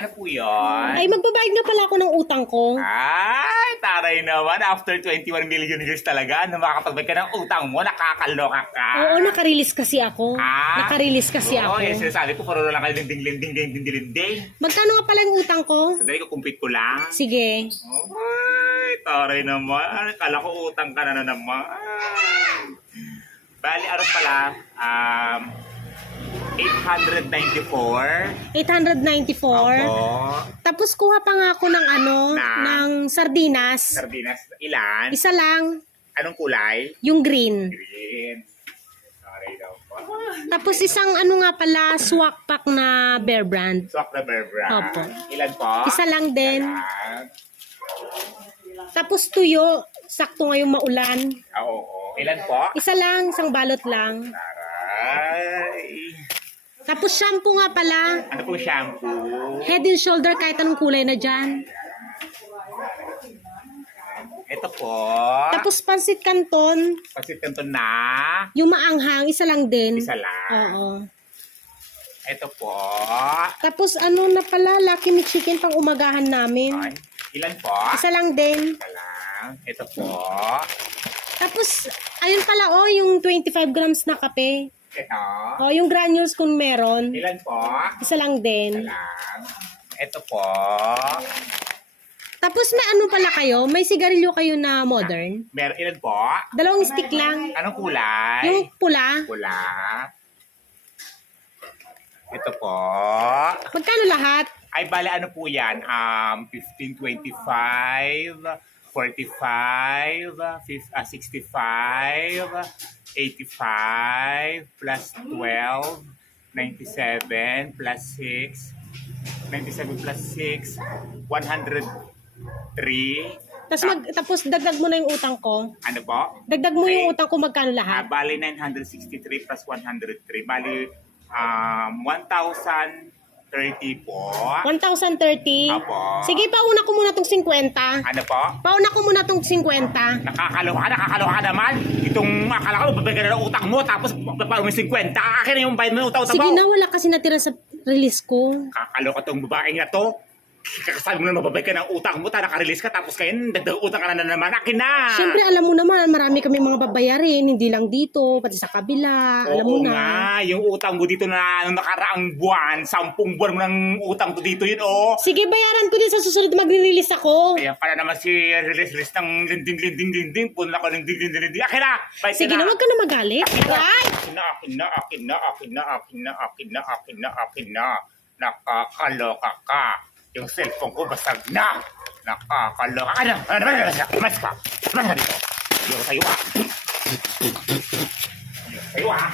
Ano po yun? Ay, magbabayad nga pala ako ng utang ko. Ay, taray naman. After 21 million years talaga, na makakapagbayad ka ng utang mo, nakakaloka ka. Oo, nakarelease kasi ako. Nakarelease kasi Oo, ako. eh, sinasabi ko, puro lang kayo linding-linding. Magkano nga pala yung utang ko? Sandali ko, compute ko lang. Sige. Ay, taray naman. Kala ko utang ka na naman. Bali, ano pala, 894. 894. Opo. Tapos kuha pa nga ako ng ng sardinas. Sardinas, ilan? Isa lang, Anong kulay? yung green. Green. Sorry daw po. Tapos isang nga pala, swak pack na Bear Brand. Swak na Bear Brand. Opo. Ilan po? Isa lang din. Ilan? Tapos tuyo, sakto ngayong maulan. Oo. Ilan po? Isa lang, isang balot lang. Aray. Tapos shampoo nga pala. Ano po shampoo? Head and shoulder, kahit anong kulay na dyan. Ito po. Tapos pansit canton, Pasit kanto na. yung maanghang, isa lang din. Isa lang. Oo. Ito po. Tapos na pala, Lucky Meat Chicken pang umagahan namin. Ay. Ilan po? Isa lang din. Isa lang. Ito po. Tapos, ayun pala, yung 25 grams na kape. Ito. Yung granules kung meron. Ilan po? Isa lang din. Isa lang. Ito po. Tapos may pala kayo? May sigarilyo kayo na modern? Ilan po? 2 stick lang. Anong kulay? Yung pula. Pula. Ito po. Magkano lahat? Ay, bale, ano po yan? 15, 25, 45, 65, 85, plus 12, 97, plus 6, 97 plus 6, 103. Tapos dagdag mo na yung utang ko. Ano po? Dagdag mo yung Okay. utang ko, magkano lahat? Bali, 963 plus 103. Bali, 1,030 po. 1,030? Apo. Sige, pauna ko muna tong 50. Ano po? Pauna ko muna tong 50. Nakakaloka ka naman. Itong akala ko, babagay na ng utang mo, tapos papaano mo 50. Akin na yung bayad mo ng utang mo. Sige na, wala kasi natira sa release ko. Kakaloka tong babaeng na to. Kakasabi mo na mababay ka ng utang mo, naka-release ka, tapos kayo, dagdag utang ka na naman. Akin na! Siyempre, alam mo naman, marami kami mga babayarin. Hindi lang dito, pati sa kabila. Alam mo Oo na. nga, yung utang mo dito na nung nakaraang buwan, 10 buwan mo ng utang to dito yun, oh. Sige, bayaran ko din sa susunod magre-release ako. Kaya pala naman si release ng linding, puno ako ng linding. Akin na! Bayad ka Sige na, huwag ka na magalit. Ay! Akin na. Nakakaloka ka. Yung cellphone ko basag na. Nakakaloka ka na. Mas ka dito. Yung sa'yo ah.